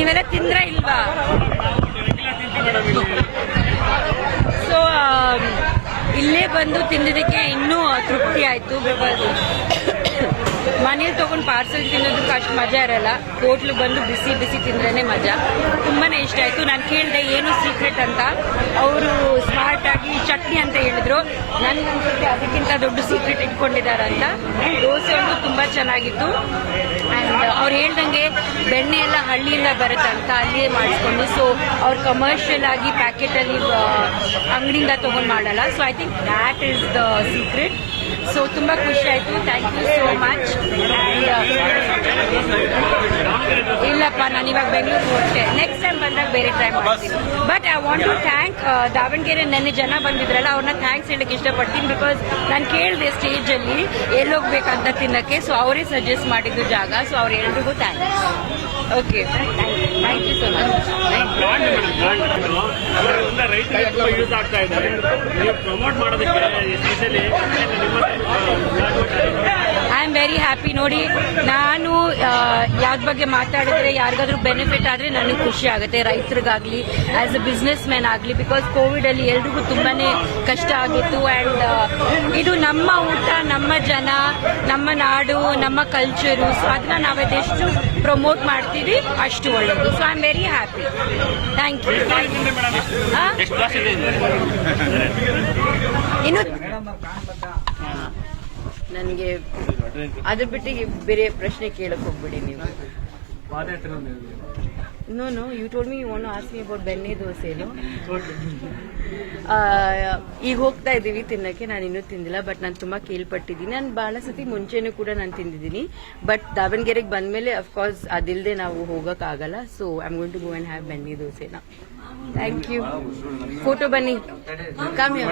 ನೀವೆಲ್ಲ ತಿಂದ್ರ ಇಲ್ವಾ? ಸೊ ಇಲ್ಲೇ ಬಂದು ತಿಂದಿದ್ದಕ್ಕೆ ಇನ್ನೂ ತೃಪ್ತಿ ಆಯ್ತು. ಬಿಕಾಸ್ ಮನೇಲಿ ತಗೊಂಡು ಪಾರ್ಸಲ್ ತಿನ್ನೋದಕ್ಕೆ ಅಷ್ಟು ಮಜಾ ಇರಲ್ಲ. ಹೋಟ್ಲು ಬಂದು ಬಿಸಿ ಬಿಸಿ ತಿಂದ್ರೇ ಮಜಾ. ತುಂಬಾನೇ ಇಷ್ಟ ಆಯ್ತು. ನಾನು ಕೇಳಿದೆ ಏನು ಸೀಕ್ರೆಟ್ ಅಂತ. ಅವರು ಸ್ಮಾರ್ಟ್ ಆಗಿ ಚಟ್ನಿ ಅಂತ ಹೇಳಿದ್ರು. ನನ್ಗನ್ಸುತ್ತೆ ಅದಕ್ಕಿಂತ ದೊಡ್ಡ ಸೀಕ್ರೆಟ್ ಇಟ್ಕೊಂಡಿದಾರಂತ. ದೋಸೆ ಒಂದು ತುಂಬಾ ಚೆನ್ನಾಗಿತ್ತು. ಅಂಡ್ ಅವ್ರು ಹೇಳ್ದಂಗೆ ಬೆಣ್ಣೆ ಎಲ್ಲ ಹಳ್ಳಿಯಿಂದ ಬರುತ್ತಂತ, ಅಲ್ಲಿಯೇ ಮಾಡಿಸ್ಕೊಂಡು. ಸೊ ಅವ್ರು ಕಮರ್ಷಿಯಲ್ ಆಗಿ ಪ್ಯಾಕೆಟ್ ಅಲ್ಲಿ ಅಂಗಡಿಯಿಂದ ತಗೊಂಡು ಮಾಡಲ್ಲ. So I think that is the secret. So ತುಂಬಾ ಖುಷಿ ಆಯ್ತು. Thank you so much. ಇಲ್ಲಪ್ಪ, ನಾನು ಇವಾಗ ಬೆಂಗಳೂರಿಗೆ ಹೊರಟೆ. ನೆಕ್ಸ್ಟ್ ಟೈಮ್ ಬಂದಾಗ ಬೇರೆ ಟ್ರೈ ಮಾಡ್ತೀನಿ. But I want to thank Davanagere ನೆನ್ನೆ ಜನ ಬಂದಿದ್ರಲ್ಲ, ಅವ್ರನ್ನ ಥ್ಯಾಂಕ್ಸ್ ಹೇಳಕ್ಕೆ ಇಷ್ಟಪಡ್ತೀನಿ. ಬಿಕಾಸ್ ನಾನು ಕೇಳಿದೆ ಸ್ಟೇಜ್ ಅಲ್ಲಿ ಎಲ್ಲೋಗ್ಬೇಕಂತ ತಿನ್ನಕ್ಕೆ. ಸೊ ಅವರೇ ಸಜೆಸ್ಟ್ ಮಾಡಿದ್ದು ಜಾಗ. ಸೊ ಅವ್ರೆಲ್ರಿಗೂ thanks. Okay, thank you so much. I am very happy. ನೋಡಿ, ನಾನು ಯಾವ್ದ ಬಗ್ಗೆ ಮಾತಾಡಿದ್ರೆ ಯಾರಿಗಾದ್ರೂ ಬೆನಿಫಿಟ್ ಆದ್ರೆ ನನಗೆ ಖುಷಿ ಆಗುತ್ತೆ. ರೈತರಿಗಾಗ್ಲಿ, ಆಸ್ ಅ ಬಿಸ್ನೆಸ್ ಮ್ಯಾನ್ ಆಗಲಿ. ಬಿಕಾಸ್ ಕೋವಿಡ್ ಅಲ್ಲಿ ಎಲ್ರಿಗೂ ತುಂಬಾನೇ ಕಷ್ಟ ಆಗಿತ್ತು. ಅಂಡ್ ಇದು ನಮ್ಮ ಊಟ, ನಮ್ಮ ಜನ, ನಮ್ಮ ನಾಡು, ನಮ್ಮ ಕಲ್ಚರು. ಸೊ ಅದನ್ನ ನಾವದೆಷ್ಟು ಪ್ರಮೋಟ್ ಮಾಡ್ತೀವಿ ಅಷ್ಟು ಒಳ್ಳೇದು. So I am very happy. Thank you. ಇನ್ನು ನನಗೆ ಅದ್ರ ಬಿಟ್ಟಿಗೆ ಬೇರೆ ಪ್ರಶ್ನೆ ಕೇಳಕ್ ಹೋಗ್ಬಿಡಿ ನೀವು. No, you told me you want to ask me about ಬೆಣ್ಣೆ ದೋಸೆನು. ಈಗ ಹೋಗ್ತಾ ಇದ್ದೀವಿ ತಿನ್ನಕ್ಕೆ. ನಾನು ಇನ್ನೂ ತಿಂದಿಲ್ಲ, ಬಟ್ ನಾನು ತುಂಬಾ ಕೇಳ್ಪಟ್ಟಿದ್ದೀನಿ. ನಾನು ಬಹಳ ಸತಿ ಮುಂಚೆನೂ ಕೂಡ ನಾನು ತಿಂದಿದ್ದೀನಿ. ಬಟ್ ದಾವಣಗೆರೆಗೆ ಬಂದ್ಮೇಲೆ ಅಫ್ಕೋರ್ಸ್ ಅದಿಲ್ಲದೆ ನಾವು ಹೋಗಕ್ಕಾಗಲ್ಲ. So I am going to go and have ಬೆಣ್ಣೆ ದೋಸೆನ. Thank you. ಫೋಟೋ ಬನ್ನಿ. ಕಮ್ಮಿ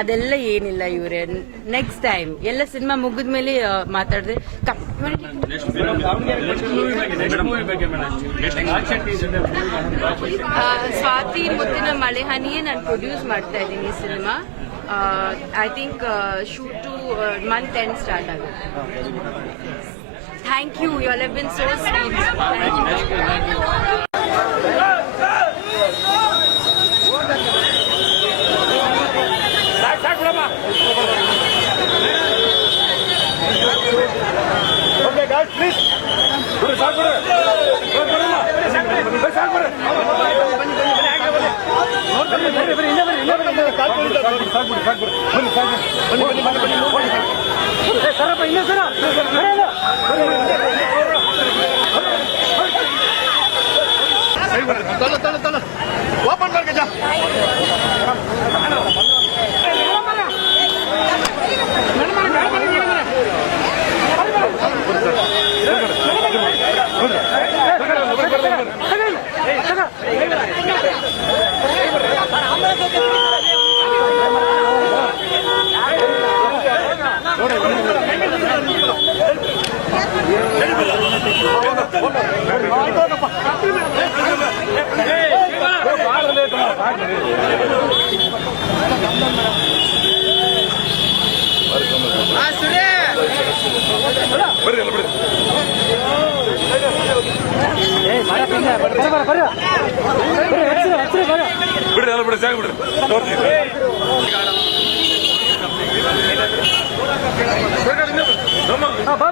ಅದೆಲ್ಲ ಏನಿಲ್ಲ ಇವರೇ. ನೆಕ್ಸ್ಟ್ ಟೈಮ್ ಎಲ್ಲ ಸಿನಿಮಾ ಮುಗಿದ್ಮೇಲೆ ಮಾತಾಡಿದ್ರೆ ಸ್ವಾತಿ ಮುತ್ತಿನ ಮಳೆ ಹನಿಯೇ ನಾನು ಪ್ರೊಡ್ಯೂಸ್ ಮಾಡ್ತಾ ಇದ್ದೀನಿ ಈ cinema. I think shoot month end start ಆಗುತ್ತೆ. Thank you. You all have been so sweet. Okay, guys, please. Open करके जा. ಬಾ